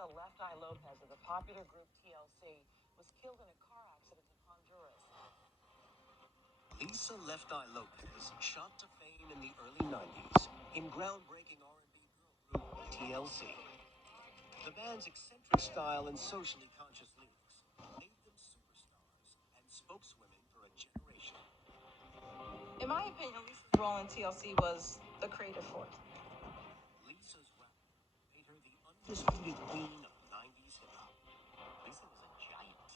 Lisa Left Eye Lopez of the popular group TLC was killed in a car accident in Honduras. Lisa Left Eye Lopez shot to fame in the early 90s in groundbreaking R&B girl group TLC. The band's eccentric style and socially conscious lyrics made them superstars and spokeswomen for a generation. In my opinion, Lisa's role in TLC was the creative force. Lisa's rap made her the undisputed queen of 90s hip-hop. Lisa was a giant of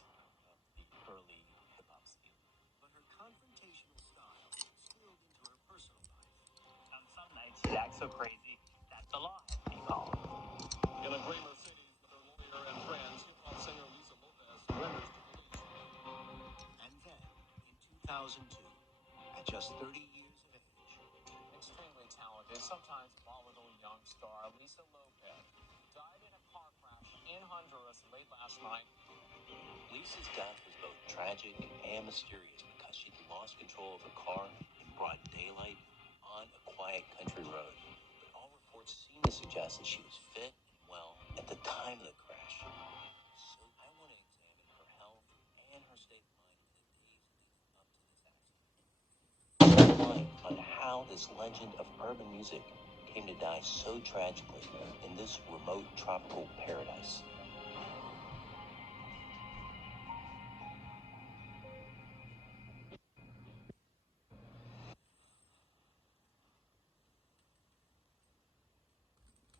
the early hip-hop scene, but her confrontational style spilled into her personal life. On some nights, she'd act so crazy that the law had to be called. In a gray Mercedes with her lawyer and friends, hip-hop singer Lisa Lopez surrenders to police. And then, in 2002, at just 30 years of age, Extremely talented, sometimes volatile young star Lisa Lopez died in a car crash in Honduras late last night. Lisa's death was both tragic and mysterious because she'd lost control of her car in broad daylight on a quiet country road. But all reports seem to suggest that she was fit and well at the time of the crash. So I want to examine her health and her state of mind in the days leading up to this accident. Light on how this legend of urban music came to die so tragically in this remote tropical paradise.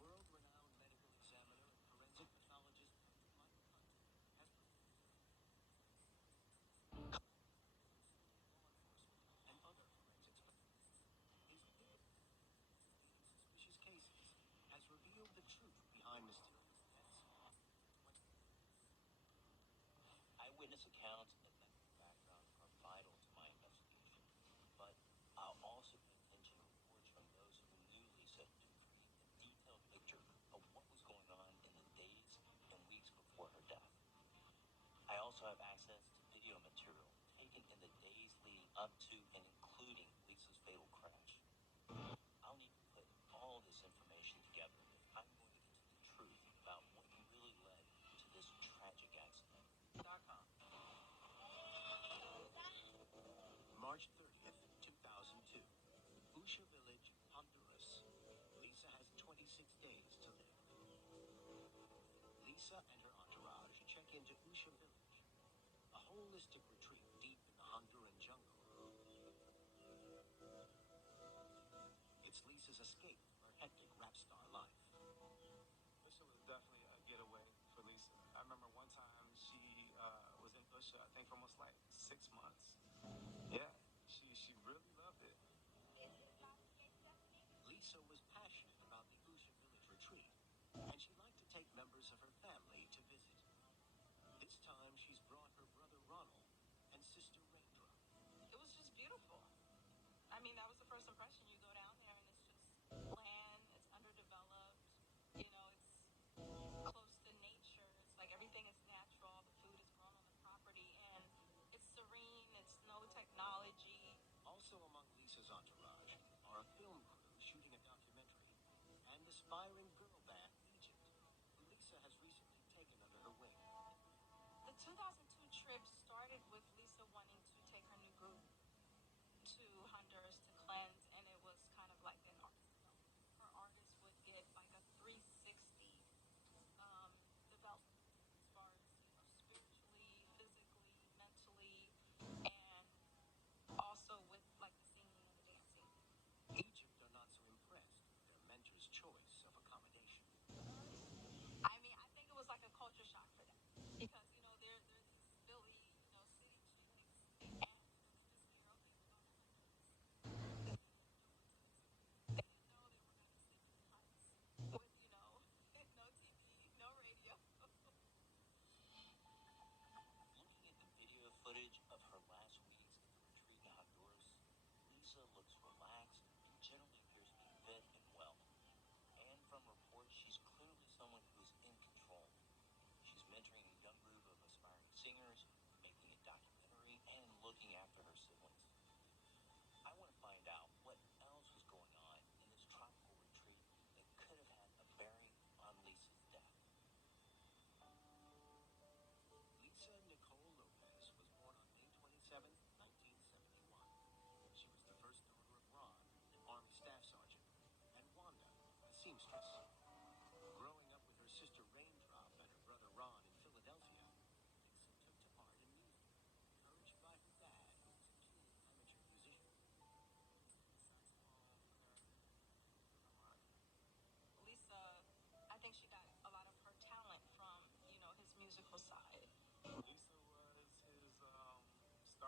World-renowned medical examiner and forensic pathologist and other forensics suspicious cases has revealed the truth behind mysterious deaths. Eyewitness accounts and medical background are vital to my investigation, but I'll also pay attention to reports from those who knew Lisa to create a detailed picture of what was going on in the days and weeks before her death. I also have access to video material taken in the days leading up to and including Lisa's fatal crash. I'll need to put all this information together if I'm going to get to the truth about what really led to this tragic accident. March 30th, 2002, Usha Village, Honduras. Lisa has 26 days to live. Lisa and her entourage check into Usha Village, a holistic retreat deep in the Honduran jungle. It's Lisa's escape from her hectic rap star life. Usha was definitely a getaway for Lisa. I remember one time she was in Usha, I think for almost like 6 months. Yeah, she really loved it. Lisa was passionate about the Usha Village retreat, and she liked to take members of her family to visit. This time, she's brought her brother Ronald and sister Raindrop. It was just beautiful. I mean, that was the first impression. You go down there and it's just land, it's underdeveloped, you know, it's close to nature. It's like everything is natural, the food is grown on the property, and it's serene, it's no technology. Also among Lisa's entourage are a film crew shooting a documentary and aspiring girl band Egypt, who Lisa has recently taken under her wing. The 2002 trip started with Lisa wanting to take her new group to Honduras to cleanse, and it was kind of like an art, her artist would get like a 360 development as far as spiritually, physically, mentally, and also with like the singing and the dancing. Egypt are not so impressed with their mentor's choice of accommodation. I mean, I think it was like a culture shock for them because you know there's these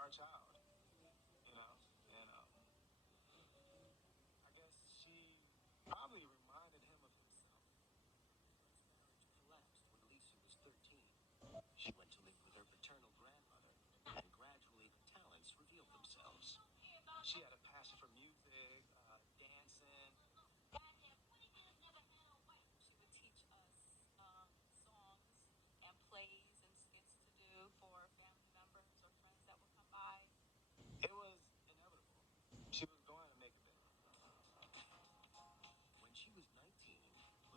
our child, you know. And I guess she probably reminded him of himself. Fred's marriage collapsed when Lisa was 13. She went to live with her paternal grandmother, and gradually her talents revealed themselves. She had a passion for music, dancing. She would teach us songs and plays and skits to do for family members or friends that would come by. It was inevitable. She was going to make it big. When she was 19,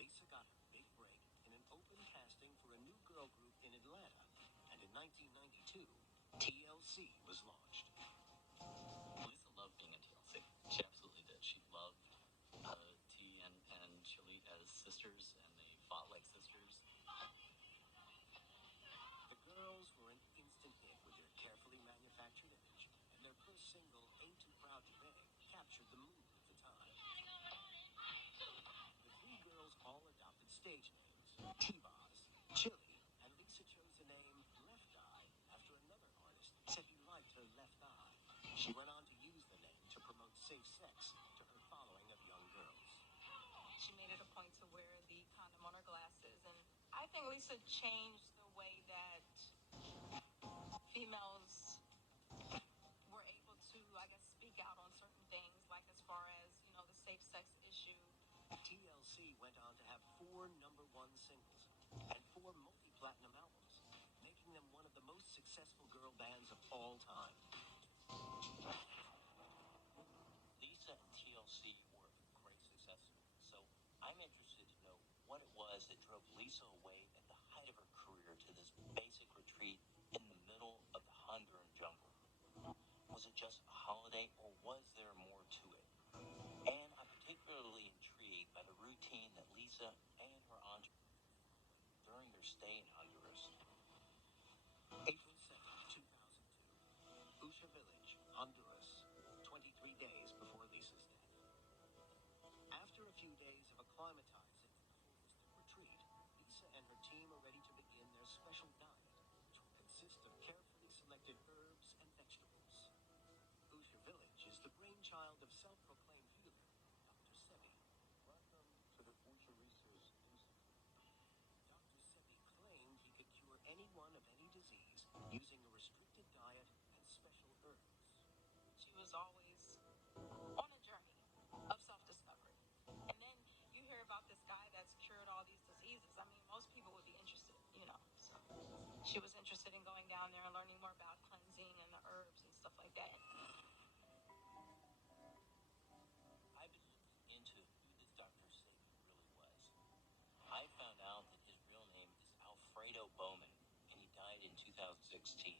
Lisa got her big break in an open casting for a new girl group in Atlanta, and in 1992, TLC was launched. Lisa loved being in TLC. She absolutely did. She loved T and Chili as sisters, and they fought like sisters. The girls were an instant hit with their carefully manufactured image, and their first single, Ain't Too Proud to Beg, captured the mood of the time. The three girls all adopted stage names, T-Boz, Chili, and Lisa chose the name Left Eye after another artist said he liked her left eye. She went on to use the name to promote safe sex to her following of young girls. She made it a point to wear the condom on her glasses, and I think Lisa changed the way that females were able to, I guess, speak out on certain things, like as far as, the safe sex issue. TLC went on to have 4 #1 singles and 4 multi-platinum albums, making them one of the most successful girl bands of all time. Lisa and TLC were a great success story, so I'm interested to know what it was that drove Lisa away at the height of her career to this basic retreat in the middle of the Honduran jungle. Was it just a holiday, or was there more to it? And I'm particularly intrigued by the routine that Lisa and her entourage were following during their stay in Honduras. April 2nd, 2002, Usha Village, Honduras, 23 days before Lisa's death. After a few days of acclimatizing in the holistic retreat, Lisa and her team are ready to begin their special diet, which will consist of carefully selected herbs and vegetables. Usha Village is the brainchild of self-proclaimed healer, Dr. Sebi. Welcome to the Usha Research Institute. Dr. Sebi claimed he could cure anyone of any disease using a restricted diet and special herbs. She was always on a journey of self-discovery. And then you hear about this guy that's cured all these diseases. I mean, most people would be interested. So she was interested in going down there and learning more about cleansing and the herbs and stuff like that. I've been looking into who this Dr. Sebi really was. I found out that his real name is Alfredo Bowman, and he died in 2016.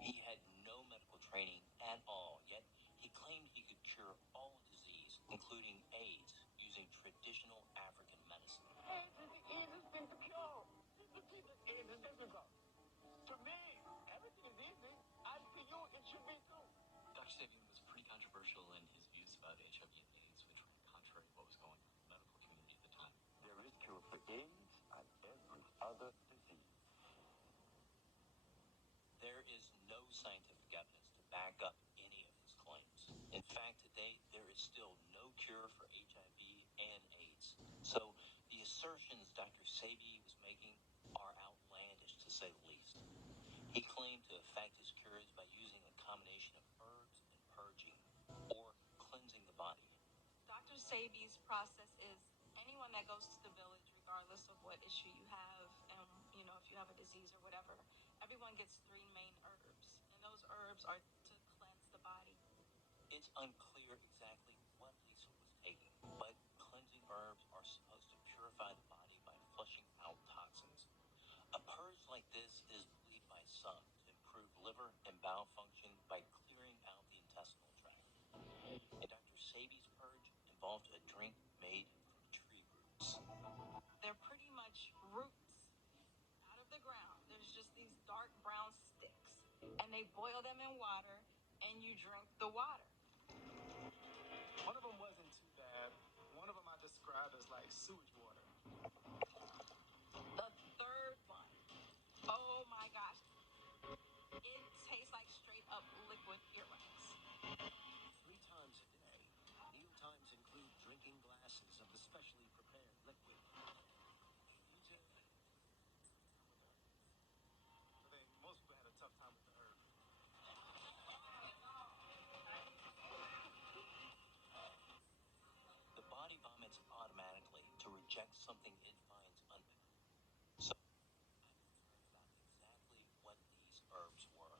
He had no medical training at all, yet he claimed he could cure all disease, including AIDS, using traditional African medicine. AIDS is the easiest thing to cure. People think that AIDS is difficult. To me, everything is easy, and to you, it should be too. Dr. Sabian was pretty controversial in his views about HIV and AIDS, which ran contrary to what was going on in the medical community at the time. There is cure for AIDS and every other disease. There is no scientific evidence to back up any of his claims. In fact, today, there is still no cure for HIV and AIDS. So the assertions Dr. Sebi was making are outlandish, to say the least. He claimed to effect his cures by using a combination of herbs and purging, or cleansing the body. Dr. Sebi's process is anyone that goes to the village, regardless of what issue you have, and if you have a disease or whatever, everyone gets 3 main herbs, and those herbs are to cleanse the body. It's unclear exactly what Lisa was taking, but cleansing herbs are supposed to purify the body by flushing out toxins. A purge like this is believed by some to improve liver and bowel function by clearing out the intestinal tract. And Dr. Sebi's purge involved a drink made from tree roots. They're pretty much roots out of the ground. There's just these dark brown sticks, and they boil them in water, and you drink the water. One of them wasn't too bad. One of them I described as like sewage water. The third one, oh my gosh, it tastes like straight up something it finds unpalatable. So I concerned about exactly what these herbs were.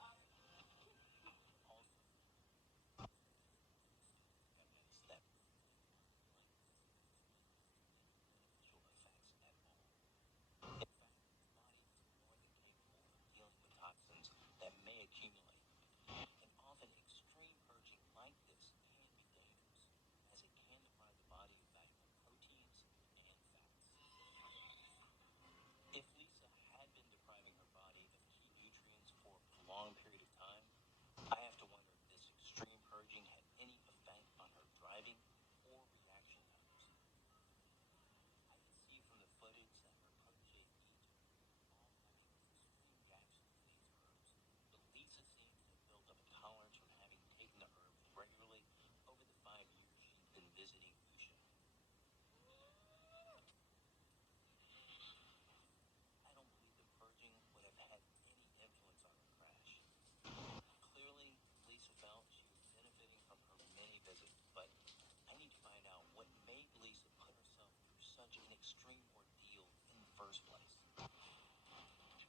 Also, evidence that beneficial effects at all. In fact, the body is more than capable of dealing with toxins that may accumulate. And often extreme purging like this can be dangerous, as it can deprive the body of valuable proteins and fats. If Lisa had been depriving her body of key nutrients for a prolonged period of time, I have to wonder if this extreme purging had any effect on her driving or reaction times. I can see from the footage that her protege Egypt all having extreme reactions to these herbs, but Lisa seems to have built up a tolerance from having taken the herbs regularly over the 5 years she'd been visiting Usha. I don't believe the purging would have had any influence on her crash. Clearly, Lisa felt she was benefiting from her many visits, but I need to find out what made Lisa put herself through such an extreme ordeal in the first place. She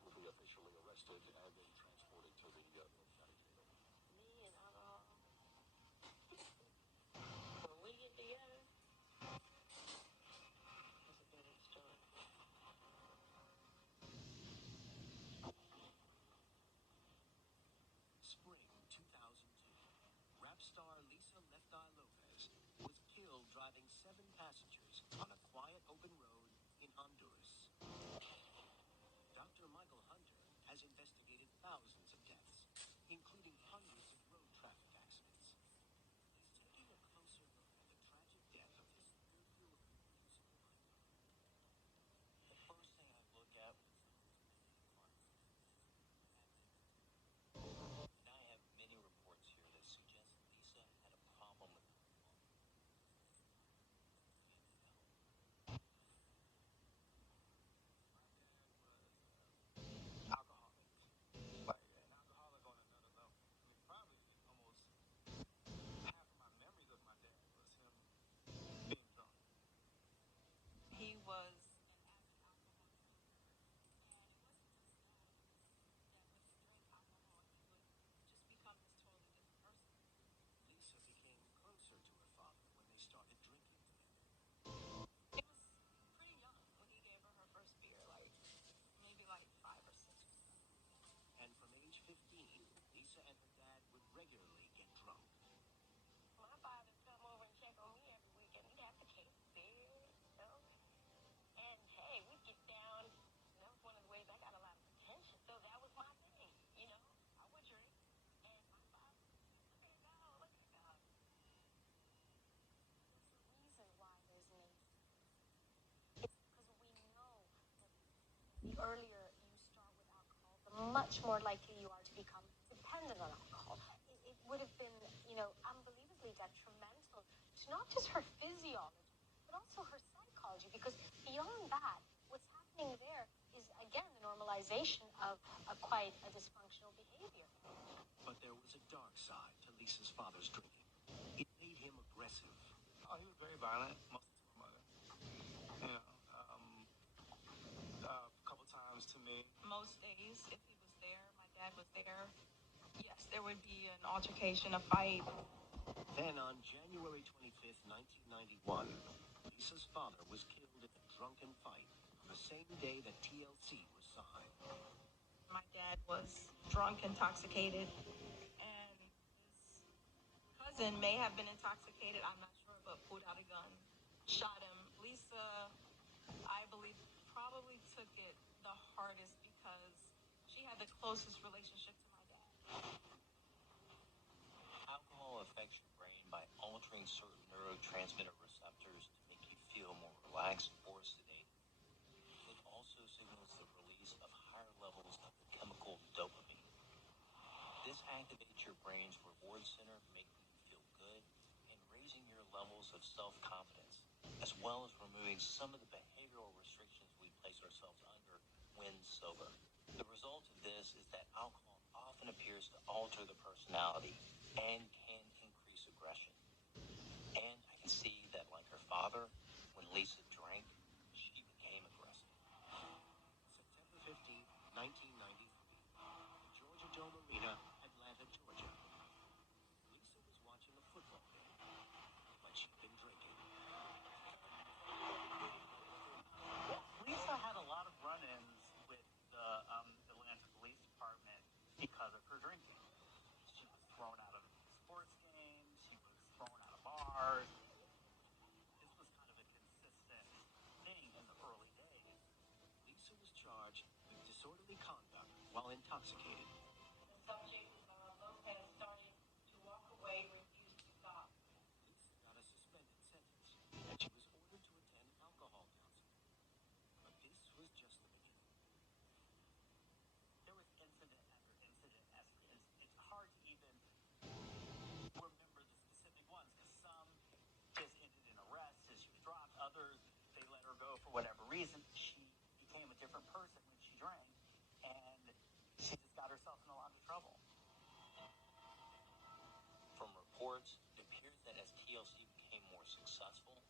will be officially arrested and then transported to the North County Jail. Me and alcohol. When we get together, that's a different story. Spring 2002. Rap star Lisa Left Eye Lopez was killed driving 7 passengers on a quiet open road in Honduras. Dr. Michael Hunter has investigated thousands of deaths, including hundreds of road traffic accidents. He's taking a closer look at the tragic death of his 30-year-old musical icon. The first thing I look at was car and I have many reports here that suggest Lisa had a problem with alcohol. My dad was alcoholic, like an alcoholic on another level. I mean, probably almost half of my memories of my dad was him being drunk. He was an avid alcohol drinker, and it wasn't just that. It was that when he drank alcohol, he would just become this totally different person. Lisa became closer to her father when they started drinking together. He was pretty young when he gave her her first beer, like maybe like 5 or 6 or so. And from age 15, Lisa and her dad would regularly get drunk. My father come over and check on me every week, and we'd have the case of beer, you know. And hey, we'd get down, and that was one of the ways I got a lot of attention. So that was my thing, you know. I would drink, and my father would be like, "Look at her go, look at her go." There's a reason why there's an age difference. It's because we know that the earlier you start with alcohol, the much more likely you are to become dependent on alcohol. It would have been, unbelievably detrimental to not just her physiology, but also her psychology, because beyond that, what's happening there is, again, the normalization of quite a dysfunctional behavior. But there was a dark side to Lisa's father's drinking. It made him aggressive. Oh, he was very violent, mostly to my mother. You know, a couple times to me. Most days, if he was there, my dad was there, yes, there would be an altercation, a fight. Then on January 25th, 1991, Lisa's father was killed in a drunken fight on the same day that TLC was signed. My dad was drunk, intoxicated, and his cousin may have been intoxicated, I'm not sure, but pulled out a gun, shot him. Lisa, I believe, probably took it the hardest because she had the closest relationship to my dad. Alcohol affects your brain by altering certain neurotransmitter receptors to make you feel more relaxed or sedated. It also signals the release of higher levels of the chemical dopamine. This activates your brain's reward center, making you feel good and raising your levels of self-confidence, as well as removing some of the behavioral restrictions we place ourselves under when sober. The result of this is that alcohol often appears to alter the personality and can increase aggression. And I can see that, like father, when Lisa drank, she became aggressive. September 15, 1993, the Georgia Dome Arena, Atlanta, Georgia. Lisa was watching a football game, but she'd been drinking. Lisa had a lot of run-ins with the Atlanta Police Department because of her drinking. She was thrown out of sports games. She was thrown out of bars. This was kind of a consistent thing in the early days. Lisa was charged with disorderly conduct while intoxicated. The subject, Lopez, started to walk away, refused to stop. Lisa got a suspended sentence, and she was ordered to attend alcohol counseling. But this was just the beginning. There was incident after incident after incident. It's hard to even remember the specific ones because some just ended in arrests as she was dropped. Others, they let her go for whatever reason. She became a different person when she drank, and she just got herself in a lot of trouble. From reports, it appears that as TLC became more successful,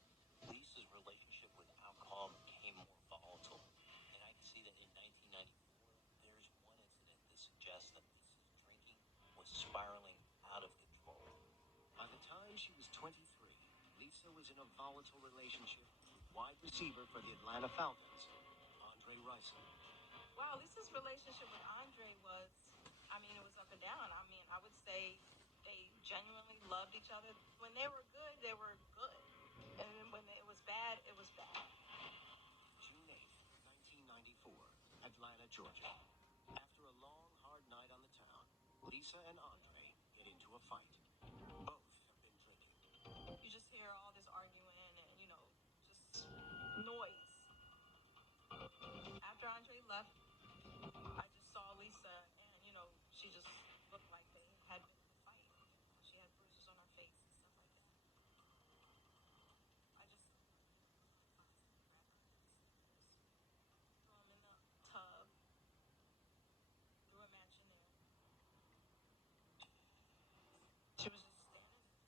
Lisa's relationship with alcohol became more volatile. And I can see that in 1994, there's one incident that suggests that Lisa's drinking was spiraling out of control. By the time she was 23, Lisa was in a volatile relationship with wide receiver for the Atlanta Falcons, Andre Rison. Wow, Lisa's relationship with Andre was, it was up and down. I would say they genuinely loved each other. When they were good, they were good. And then when it was bad, it was bad. June 8th, 1994, Atlanta, Georgia. After a long, hard night on the town, Lisa and Andre get into a fight. Both have been drinking. You just hear all this arguing and, just noise. After Andre left, I just saw Lisa and, she just looked like they had been in a fight. She had bruises on her face and stuff like that. I just grabbed her sneakers, threw them in the tub, threw a match in there. She was just standing there,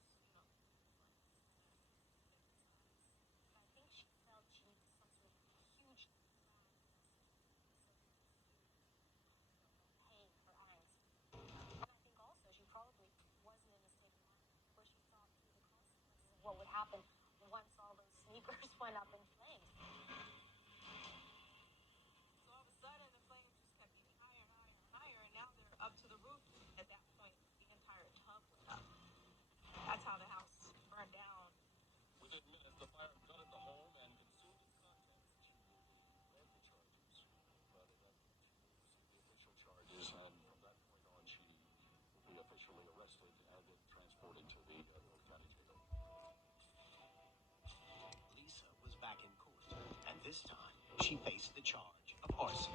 But I think she felt she needed some sort of huge grand message so he could pay her angst. And I think also she probably wasn't in a state of mind where she thought through the consequences of what would happen once all those sneakers went up in flames. So all of a sudden, the flames just kept getting higher and higher and higher, and now they're up to the roof. At that point, the entire tub went up. That's how the house burned down. Within minutes, the fire gutted the home and consumed its contents. She will be led to charges, but at that point, she will receive the official charges, and from that point on, she will be officially arrested and then transported to the North County Jail. Lisa was back in court, and this time she faced the charge of arson.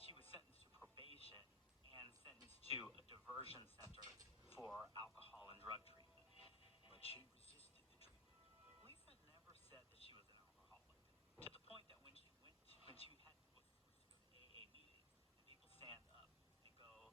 She was sentenced to probation and sentenced to a diversion center for alcohol and drug treatment. But she resisted the treatment. Lisa never said that she was an alcoholic, to the point that when she had to go through some of the AA meetings, and people stand up and go,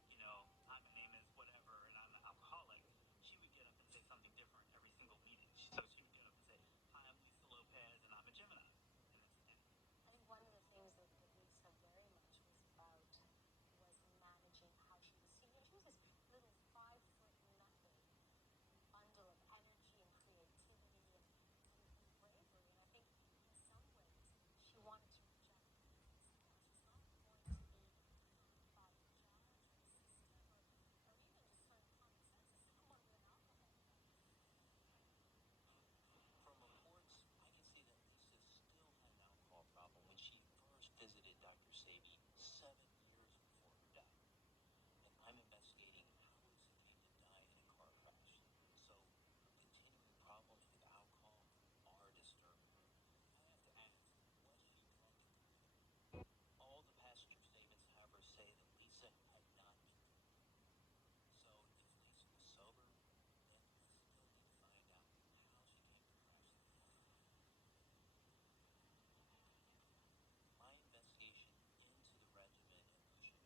hi, my name is whatever, and I'm an alcoholic, she would get up and say something different every single meeting. So she would get up and say, hi, I'm Lisa Lopez, and I'm a Gemini. I think one of the things that Lisa very much was about was managing how she was seen. She was this little 5 foot nothing bundle of energy and creativity and bravery. And I think in some ways she wanted to reject the police. She's not going to be heard by a judge or the system or even just her common sense as someone with an alcohol problem. From reports, I can see that Lisa still had an alcohol problem when she first visited Dr. Sabi 7 years before her death. And I'm investigating how Lisa came to die in a car crash. So her continuing problems with alcohol are disturbing. I have to ask, was she drunk at the time? All the passenger statements, however, say that Lisa had not been drinking. So if Lisa was sober, then we still need to find out how she came to crash the car. My investigation into the regimen at Lucian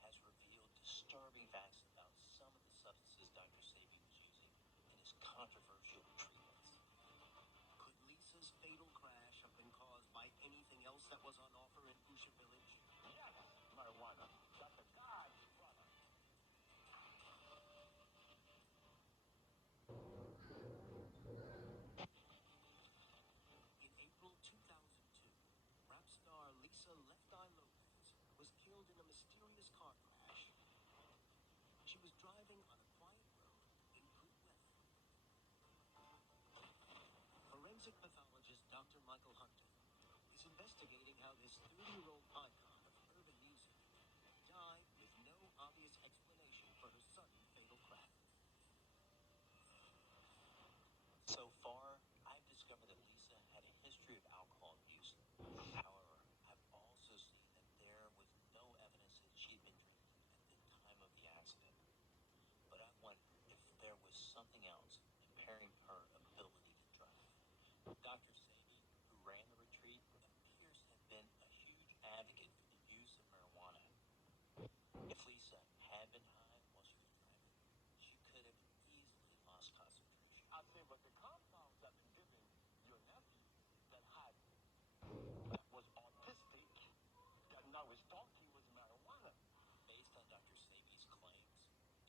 has revealed disturbing facts about some of the substances Dr. Sabi was using in his controversial treatments. Could investigating how this 30-year-old icon of urban music died with no obvious explanation for her sudden fatal crash. So far, I've discovered that Lisa had a history of alcohol abuse. However, I've also seen that there was no evidence that she'd been drinking at the time of the accident. But I wonder if there was something else impairing her ability to drive. Dr. Sabi, who ran the retreat, appears to have been a huge advocate for the use of marijuana. If Lisa had been high while she was driving, she could have easily lost concentration. I say, but the compounds that been giving your nephew that was autistic, that now is thought he was marijuana. Based on Dr. Sabi's claims,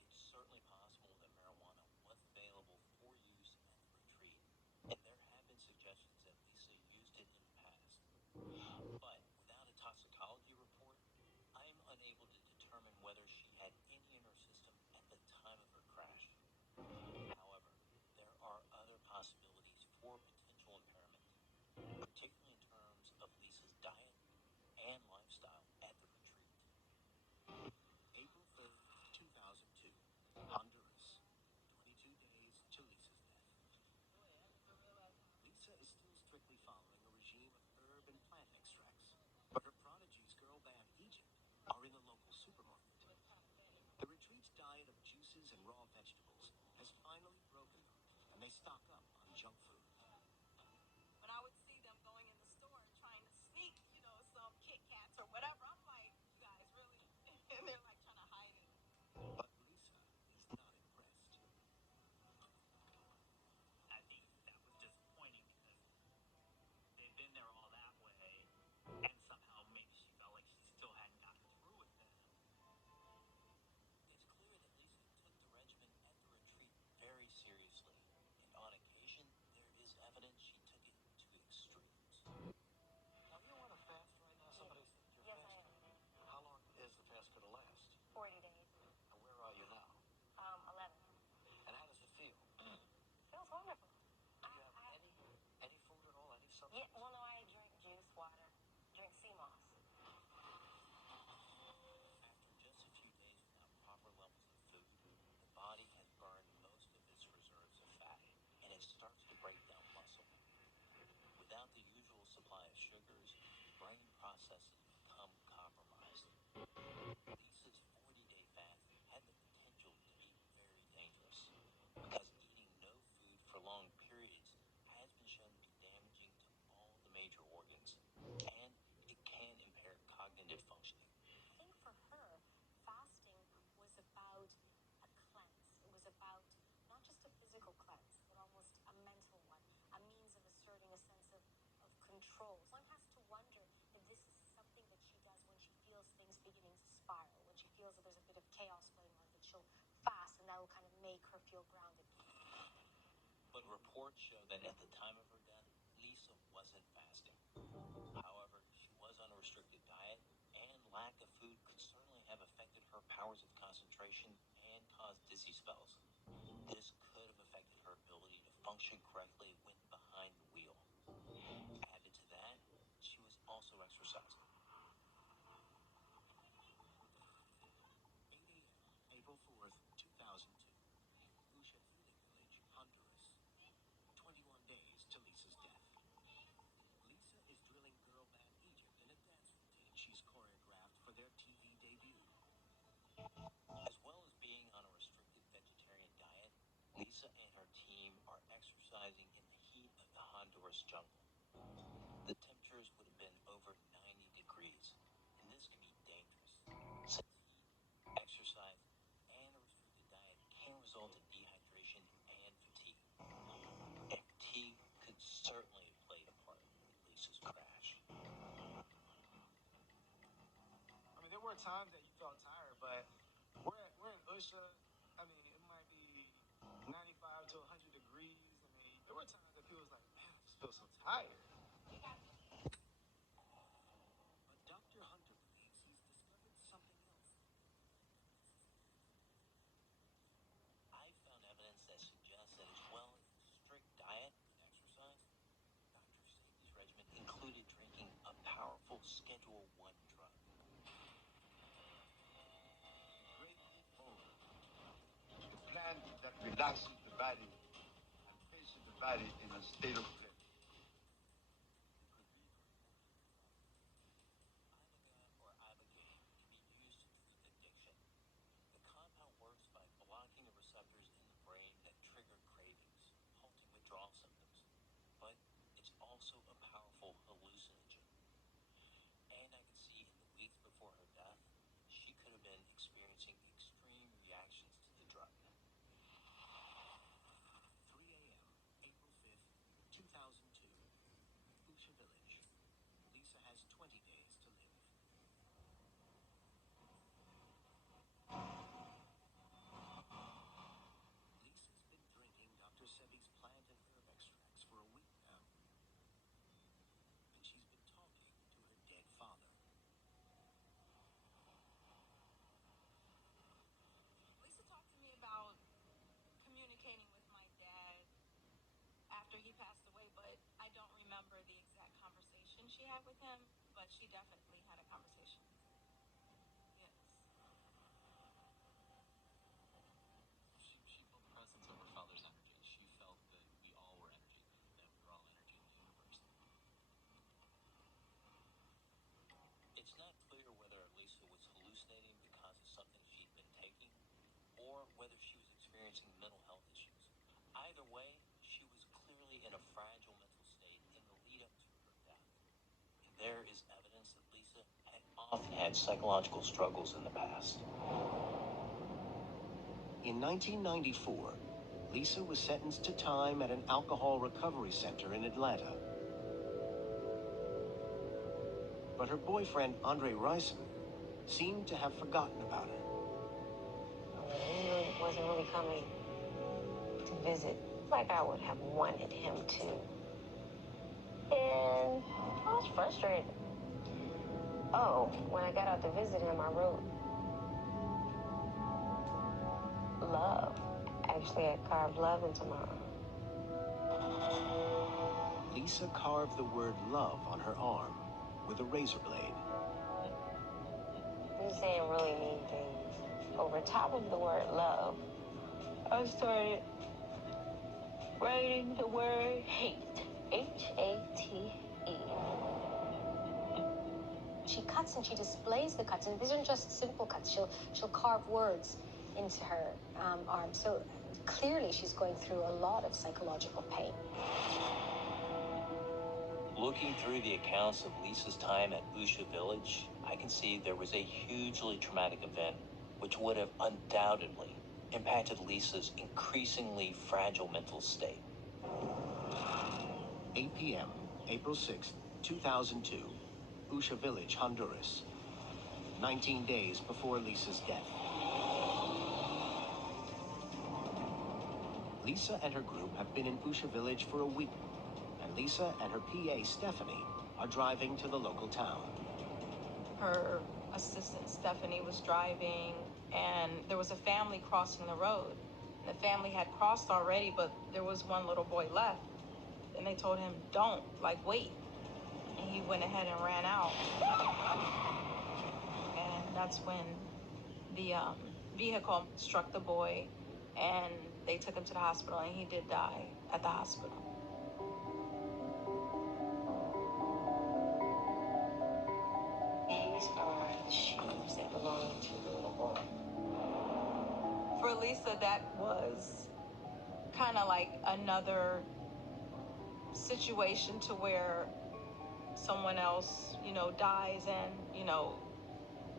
it's certainly possible that marijuana was available for use at the retreat, and there have been suggestions that Lisa used it in the past. But without a toxicology report, I am unable to determine whether she had any in her system at the time of her crash. However, there are other possibilities for potential impairment, particularly in terms of Lisa's diet and lifestyle at the retreat. April 3rd, 2002, Honduras. 22 days to Lisa's death. Lisa is still strictly following a regime of herb and plant extracts, but her prodigies, Girl Band Egypt, are in a local supermarket. The retreat's diet of juices and raw vegetables has finally broken them, and they stock up on junk food. When I would see them going in the store trying to sneak, some Kit Kats or whatever, I'm like, you guys really? And they're like trying to hide it. But Lisa is not impressed. I think that was disappointing because they've been there all that way, and somehow maybe she felt like she still hadn't gotten through with them. It's clear that Lisa took the regimen at the retreat very seriously, and on occasion, there is evidence she took it to extremes. Now, you on a fast right now? Somebody said you're Yes, I fasting. am. How long is the fast going to last? 40 days. And where are you now? 11. And how does it feel? Feels wonderful. Do you have any food at all? Any substance? Yeah, well, no, I drink juice, water, drink sea moss. After just a few days without proper levels of food, the body has burned most of its reserves of fat, and it starts to break down muscle. Without the usual supply of sugars, brain processes become compromised. Lisa's 40-day fast had the potential to be very dangerous, because eating no food for long periods has been shown to be damaging to all the major organs, and it can impair cognitive functioning. I think for her, fasting was about a cleanse. It was about not just a physical cleanse, but almost a mental one, a means of asserting a sense of control. One has to wonder if this is something that she does when she feels things beginning to spiral, when she feels that there's a bit of chaos going on, that she'll fast and that will kind of make her feel grounded. But reports show that at the time of her death, Lisa wasn't fasting. However, she was on a restricted diet, and lack of food could certainly have affected her powers of concentration and caused dizzy spells. This could have affected her ability to function correctly when behind the wheel. Added to that, she was also exercising. 8 a.m., April 4th, 2002, Ushahida Village, Honduras. 21 days to Lisa's death. Lisa is drilling girl band Egypt in a dance routine she's choreographed for their TV debut. As well as being on a restricted vegetarian diet, Lisa and her team are exercising in the heat of the Honduras jungle. The temperatures would have been over 90 degrees, and this can be dangerous, since heat, exercise, and a restricted diet can result in dehydration and fatigue. And fatigue could certainly have played a part in Lisa's crash. I mean, there were times that you felt tired, but we're in Usha. I mean, it might be 95 to 100 degrees. I mean, there were times that people was like, man, I just feel so tired. But Dr. Hunter believes he's discovered something else. I've found evidence that suggests that as well as a strict diet and exercise, Dr. Sabi's regimen included drinking a relaxes the body and places the body in a state of rest. Ibogaine or ibogaine can be used to treat addiction. The compound works by blocking the receptors in the brain that trigger cravings, halting withdrawal symptoms. But it's also a powerful hallucinogen. And I could see in the weeks before her death, she could have been experiencing extreme reactions to the drug. 3 a.m., April 5th, 2002. Usha Village. Lisa has 20 days to live. Lisa's been drinking Dr. Sebi's plant and herb extracts for a week now. And she's been talking to her dead father. Lisa talked to me about communicating with my dad after he passed away, but I don't remember the exact conversation she had with him, but she definitely had a conversation with him. Yes. She felt the presence of her father's energy. She felt that we all were energy, that we were all energy in the universe. It's not clear whether Lisa was hallucinating because of something she'd been taking, or whether she was experiencing mental health issues. Either way, she was clearly in a fragile mental state in the lead up to her death. There is evidence that Lisa had often had psychological struggles in the past. In 1994, Lisa was sentenced to time at an alcohol recovery center in Atlanta. But her boyfriend, Andre Ryson, seemed to have forgotten about her. He wasn't really coming to visit like I would have wanted him to. And I was frustrated. Oh, when I got out to visit him, I wrote love. Actually, I carved love into my arm. Lisa carved the word love on her arm with a razor blade. He was saying really mean things. Over top of the word love, I started writing the word hate. H-A-T-E. She cuts and she displays the cuts, and these aren't just simple cuts. She'll carve words into her arm. So clearly she's going through a lot of psychological pain. Looking through the accounts of Lisa's time at Usha Village, I can see there was a hugely traumatic event which would have undoubtedly impacted Lisa's increasingly fragile mental state. 8 p.m., April 6, 2002, Usha Village, Honduras. 19 days before Lisa's death. Lisa and her group have been in Usha Village for a week, and Lisa and her PA, Stephanie, are driving to the local town. Her assistant, Stephanie, was driving, and there was a family crossing the road. The family had crossed already, but there was one little boy left. And they told him, don't, like, wait. And he went ahead and ran out. And that's when the vehicle struck the boy, and they took him to the hospital, and he did die at the hospital. These are the shoes that belong to the little boy. For Lisa, that was kind of like another situation to where someone else, dies, and,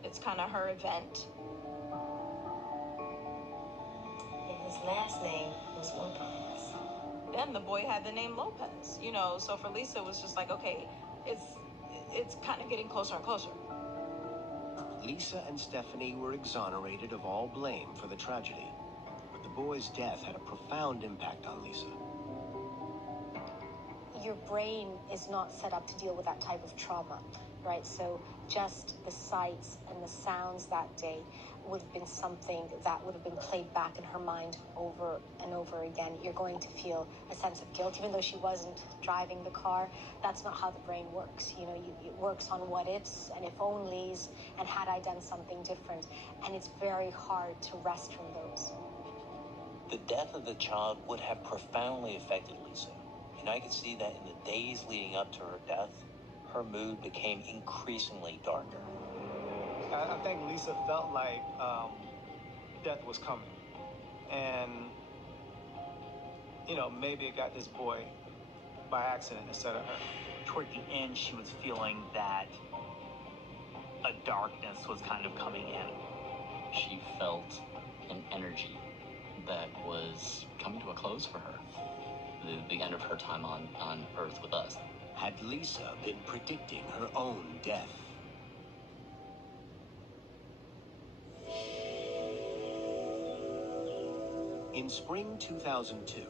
it's kind of her event. And his last name was Lopez. Then the boy had the name Lopez, so for Lisa it was just like, okay, it's kind of getting closer and closer. Lisa and Stephanie were exonerated of all blame for the tragedy, but the boy's death had a profound impact on Lisa. Your brain is not set up to deal with that type of trauma, right? So just the sights and the sounds that day would have been something that would have been played back in her mind over and over again. You're going to feel a sense of guilt, even though she wasn't driving the car. That's not how the brain works. It works on what ifs and if onlys and had I done something different. And it's very hard to rest from those. The death of the child would have profoundly affected Lisa, and I could see that in the days leading up to her death, her mood became increasingly darker. I think Lisa felt like death was coming. And, maybe it got this boy by accident instead of her. Toward the end, she was feeling that a darkness was kind of coming in. She felt an energy that was coming to a close for her. The end of her time on Earth with us. Had Lisa been predicting her own death? In spring 2002,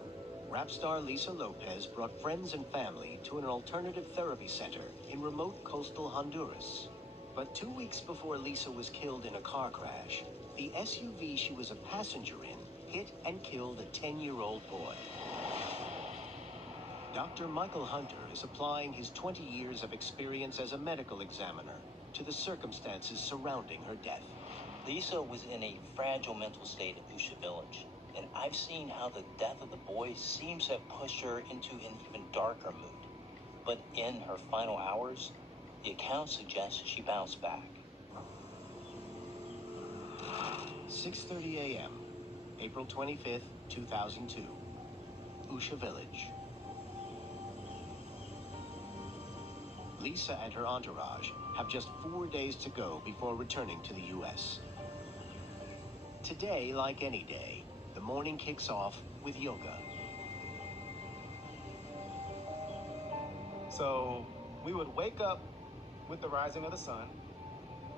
rap star Lisa Lopez brought friends and family to an alternative therapy center in remote coastal Honduras. But 2 weeks before Lisa was killed in a car crash, the SUV she was a passenger in hit and killed a 10-year-old boy. Dr. Michael Hunter is applying his 20 years of experience as a medical examiner to the circumstances surrounding her death. Lisa was in a fragile mental state at Usha Village, and I've seen how the death of the boy seems to have pushed her into an even darker mood. But in her final hours, the account suggests she bounced back. 6:30 a.m., April 25th, 2002, Usha Village. Lisa and her entourage have just 4 days to go before returning to the U.S. Today, like any day, the morning kicks off with yoga. So we would wake up with the rising of the sun,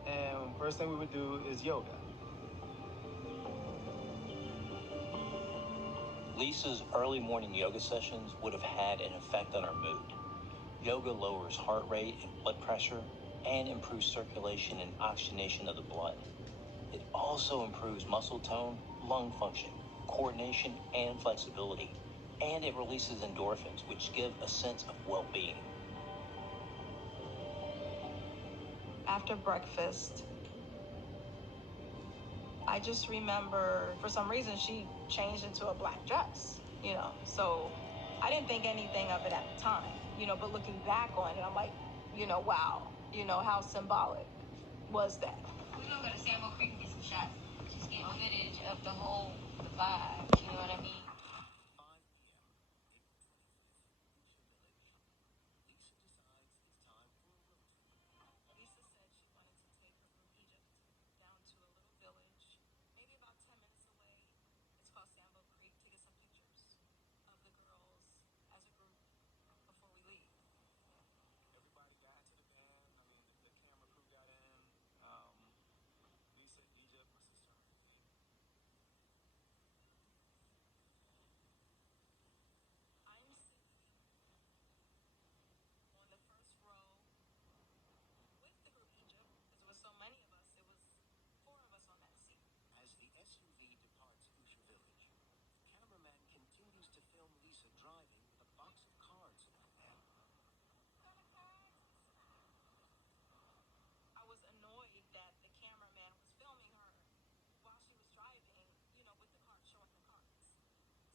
and first thing we would do is yoga. Lisa's early morning yoga sessions would have had an effect on her mood. Yoga lowers heart rate and blood pressure and improves circulation and oxygenation of the blood. It also improves muscle tone, lung function, coordination, and flexibility. And it releases endorphins, which give a sense of well-being. After breakfast, I just remember, for some reason, she changed into a black dress, So I didn't think anything of it at the time, but looking back on it, I'm like, wow, how symbolic was that? We're gonna go to Sambo Creek and get some shots. Just get footage of the whole vibe, you know what I mean? 5 p.m., April 25th, Usha Village. Lisa decides it's time for a road trip. Lisa said she wanted to take her group Egypt down to a little village, maybe about 10 minutes away. It's called Sambo Creek, to get some pictures of the girls as a group before we leave. Everybody got into the van. The camera crew got in. Lisa, Egypt, my sister, and me. I'm sitting on the first row with the group Egypt, because there was so many of us. It was 4 of us on that seat. As the SUV departs Usha Village, the cameraman continues to film Lisa driving with a box of cards in her hand. I was annoyed that the cameraman was filming her while she was driving, with the cards, showing the cards.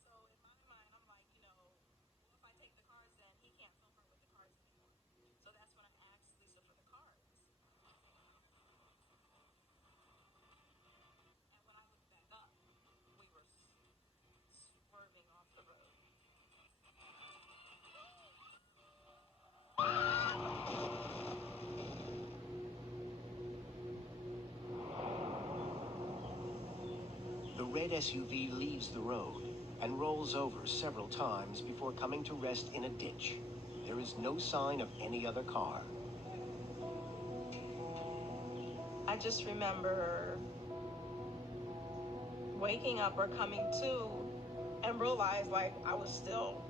So in my mind, I'm like, well, if I take the cards, then he can't film her with the cards anymore. So that's when I asked Lisa for the cards. And when I looked back up, we were swerving off the road. The red SUV leaves the road and rolls over several times before coming to rest in a ditch. There is no sign of any other car. I just remember waking up or coming to and realize like I was still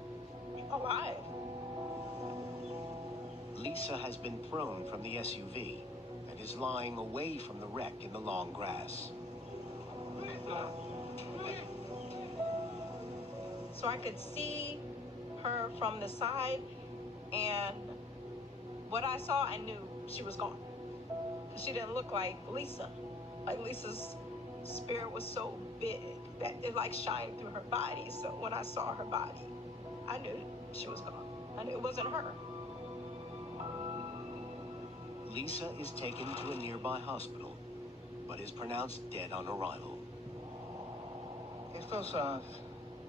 alive. Lisa has been thrown from the SUV and is lying away from the wreck in the long grass. So I could see her from the side, and what I saw, I knew she was gone. She didn't look like Lisa. Like Lisa's spirit was so big that it like shined through her body. So when I saw her body, I knew she was gone. I knew it wasn't her. Lisa is taken to a nearby hospital, but is pronounced dead on arrival. Estos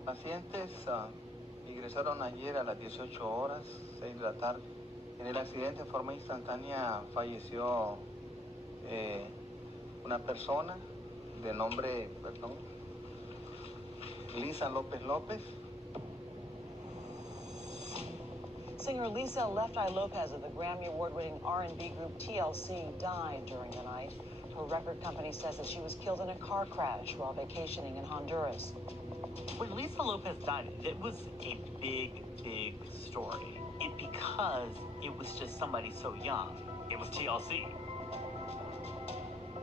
pacientes ingresaron ayer a las 18 horas, 6 de la tarde. En el accidente, en forma instantánea, falleció una persona de nombre, Lisa López López. Singer Lisa Left Eye Lopez of the Grammy Award-winning R&B group TLC died during the night. Her record company says that she was killed in a car crash while vacationing in Honduras. When Lisa Lopez died, it was a big, big story. Because it was just somebody so young. It was TLC.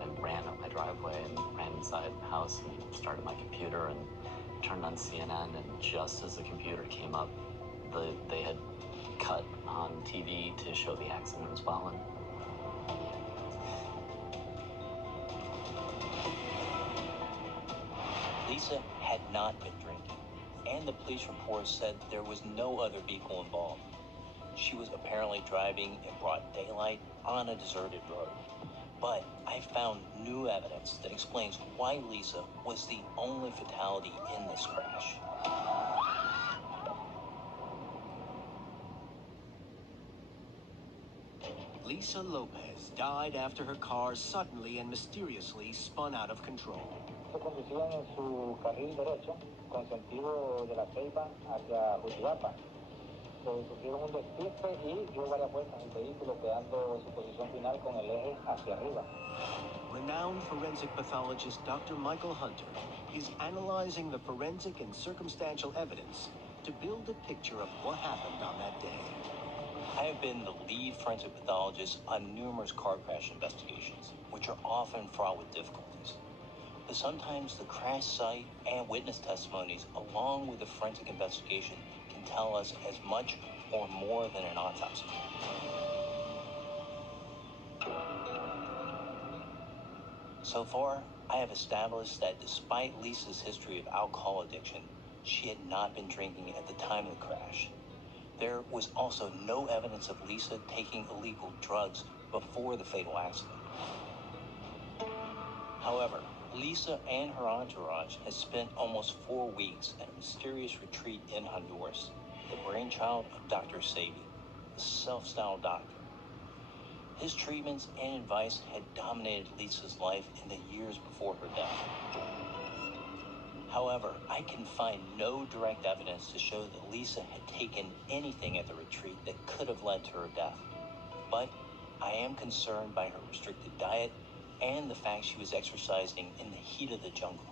I ran up my driveway and ran inside the house and started my computer and turned on CNN, and just as the computer came up, they had cut on TV to show the accident as well. And Lisa had not been drinking, and the police report said there was no other vehicle involved. She was apparently driving in broad daylight on a deserted road. But I found new evidence that explains why Lisa was the only fatality in this crash. Lisa Lopez died after her car suddenly and mysteriously spun out of control. Se conducían en su carril derecho con sentido de la Ceiba hacia Juchigapa. Sufrieron un despiste y dio varias vueltas el vehículo, quedando en su posición final con el eje hacia arriba. Renowned forensic pathologist Dr. Michael Hunter is analyzing the forensic and circumstantial evidence to build a picture of what happened on that day. I have been the lead forensic pathologist on numerous car crash investigations, which are often fraught with difficulties. But sometimes the crash site and witness testimonies, along with the forensic investigation, can tell us as much or more than an autopsy. So far, I have established that despite Lisa's history of alcohol addiction, she had not been drinking at the time of the crash. There was also no evidence of Lisa taking illegal drugs before the fatal accident. However, Lisa and her entourage had spent almost 4 weeks at a mysterious retreat in Honduras, the brainchild of Dr. Sebi, a self-styled doctor. His treatments and advice had dominated Lisa's life in the years before her death. However, I can find no direct evidence to show that Lisa had taken anything at the retreat that could have led to her death. But I am concerned by her restricted diet and the fact she was exercising in the heat of the jungle.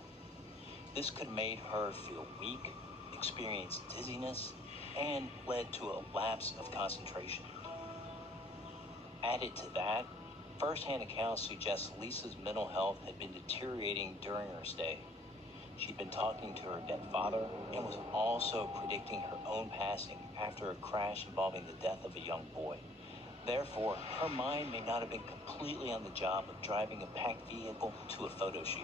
This could have made her feel weak, experience dizziness, and led to a lapse of concentration. Added to that, first-hand accounts suggest Lisa's mental health had been deteriorating during her stay. She'd been talking to her dead father and was also predicting her own passing after a crash involving the death of a young boy. Therefore, her mind may not have been completely on the job of driving a packed vehicle to a photo shoot.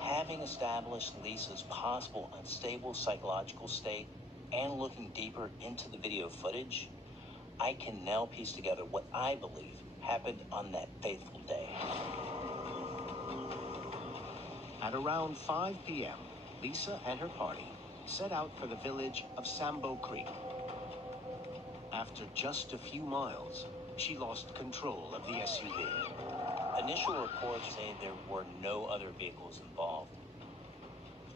Having established Lisa's possible unstable psychological state and looking deeper into the video footage, I can now piece together what I believe happened on that fateful day. At around 5 p.m., Lisa and her party set out for the village of Sambo Creek. After just a few miles, she lost control of the SUV. Initial reports say there were no other vehicles involved.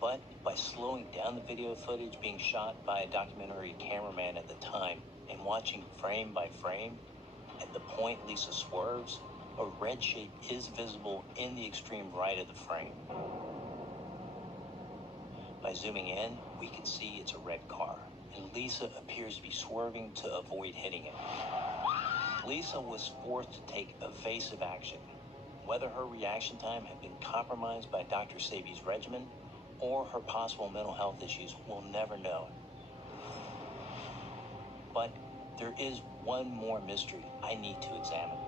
But by slowing down the video footage being shot by a documentary cameraman at the time and watching frame by frame, at the point Lisa swerves, a red shape is visible in the extreme right of the frame. By zooming in, we can see it's a red car, and Lisa appears to be swerving to avoid hitting it. Lisa was forced to take evasive action. Whether her reaction time had been compromised by Dr. Sebi's regimen or her possible mental health issues, we'll never know. But there is one more mystery I need to examine.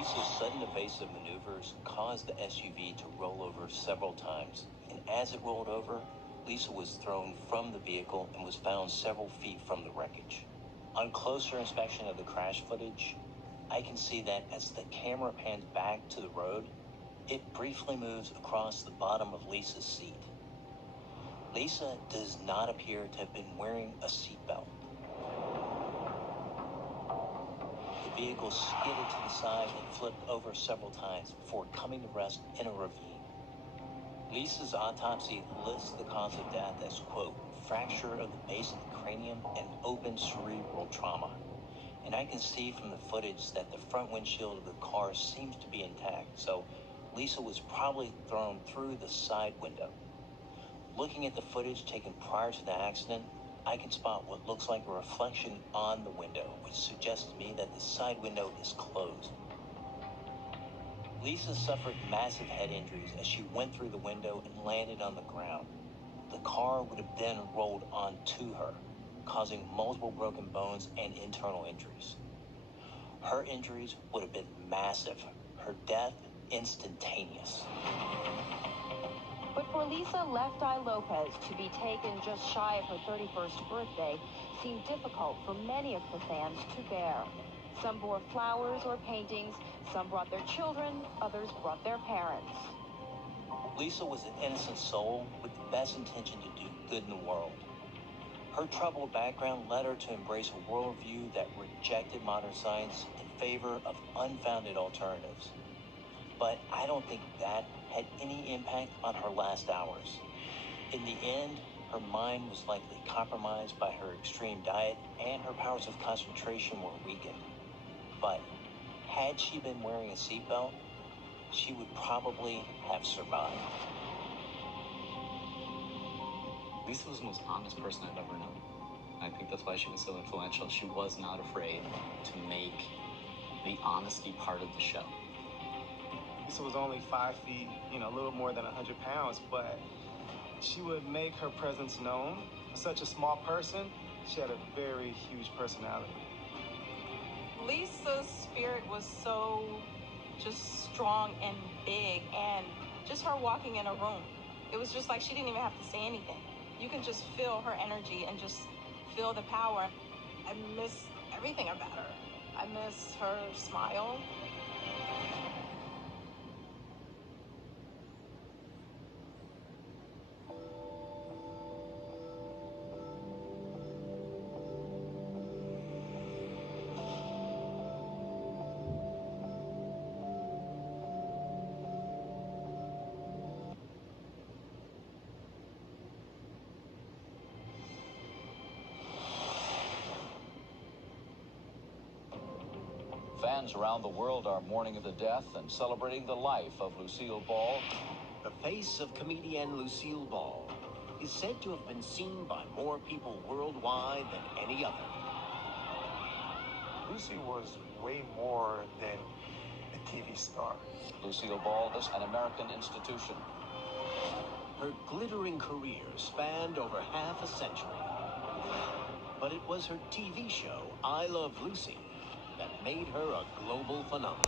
Lisa's sudden evasive maneuvers caused the SUV to roll over several times, and as it rolled over, Lisa was thrown from the vehicle and was found several feet from the wreckage. On closer inspection of the crash footage, I can see that as the camera pans back to the road, it briefly moves across the bottom of Lisa's seat. Lisa does not appear to have been wearing a seatbelt. The vehicle skidded to the side and flipped over several times before coming to rest in a ravine. Lisa's autopsy lists the cause of death as, quote, fracture of the base of the cranium and open cerebral trauma. And I can see from the footage that the front windshield of the car seems to be intact, so Lisa was probably thrown through the side window. Looking at the footage taken prior to the accident, I can spot what looks like a reflection on the window, which suggests to me that the side window is closed. Lisa suffered massive head injuries as she went through the window and landed on the ground. The car would have then rolled onto her, causing multiple broken bones and internal injuries. Her injuries would have been massive. Her death, instantaneous. But for Lisa Left Eye Lopez to be taken just shy of her 31st birthday seemed difficult for many of her fans to bear. Some bore flowers or paintings, some brought their children, others brought their parents. Lisa was an innocent soul with the best intention to do good in the world. Her troubled background led her to embrace a worldview that rejected modern science in favor of unfounded alternatives. But I don't think that had any impact on her last hours. In the end, her mind was likely compromised by her extreme diet and her powers of concentration were weakened. But had she been wearing a seatbelt, she would probably have survived. Lisa was the most honest person I've ever known. I think that's why she was so influential. She was not afraid to make the honesty part of the show. Lisa was only 5 feet, a little more than 100 pounds, but she would make her presence known. Such a small person, she had a very huge personality. Lisa's spirit was so just strong and big, and just her walking in a room, it was just like she didn't even have to say anything. You can just feel her energy and just feel the power. I miss everything about her. I miss her smile. Fans around the world are mourning the death and celebrating the life of Lucille Ball. The face of comedian Lucille Ball is said to have been seen by more people worldwide than any other. Lucy was way more than a TV star. Lucille Ball is an American institution. Her glittering career spanned over half a century. But it was her TV show, I Love Lucy, that made her a global phenomenon.